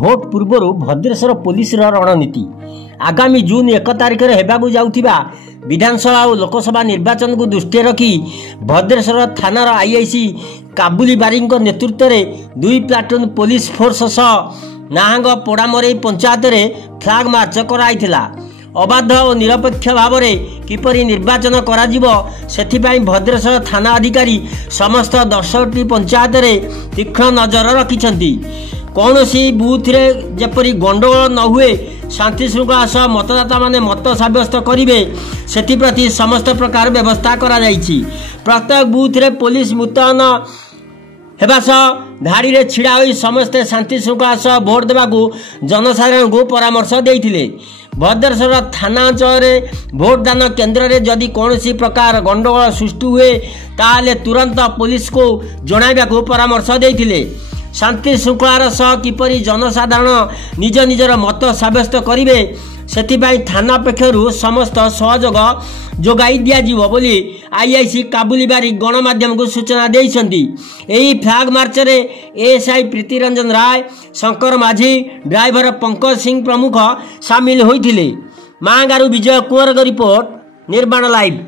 Vote पूर्व Bhadreshwar police रणनीति आगामी जून 1 तारिख होगाकू जाउथिबा विधानसभा और लोकसभा निर्वाचन को दृष्टि रखी भद्रेश्वर थानार आईआईसी काबुली बारी नेतृत्व में 2 प्लाटून पुलिस फोर्स सह नाहांग पोड़ामरई पंचायत में फ्लैग मार्च कराइथिला। अबाध और निरपेक्ष भाव में किपरि निर्वाचन करा सेथिपाई भद्रेश्वर थाना अधिकारी समस्त 10टी पंचायत में तीक्ष्ण नजर रखिछंती। कौनसी बूथ रे जेपरि गंडगोल न हुए शांति श्रृंखला सह मतदाता माने मत सब्यस्त करेंगे से समस्त प्रकार व्यवस्था करा जाइछि। प्रत्येक बूथ रे पुलिस मुतयन हेबा सह धाड़ी रे छिड़ा होई समस्ते शांति श्रृंखला सह भोट देबाकू जनसाधारण को परामर्श देइथिले। भद्रेश्वर थाना अंचल भोटदान केन्द्र में जदि कौनसी प्रकार गंडगोल सृष्टि हुए ताले तुरंत पुलिस को जणाइबाकू परामर्श देइथिले। शांति श्रृंखलार सह किपरि जनसाधारण निज निजर मत सब्यस्त करेंगे से थाना पक्षरु समस्त सहयोग जोगाई दिज्व बोली आईआईसी काबुली बारी गणमाध्यम को सूचना देइछंती। एही फ्लैग मार्च रे एएसआई प्रीति रंजन राय, शंकर माझी, ड्राइवर पंकज सिंह प्रमुख सामिल होइथिले। मांगारू विजय कुंवर रिपोर्ट, निर्माण लाइव।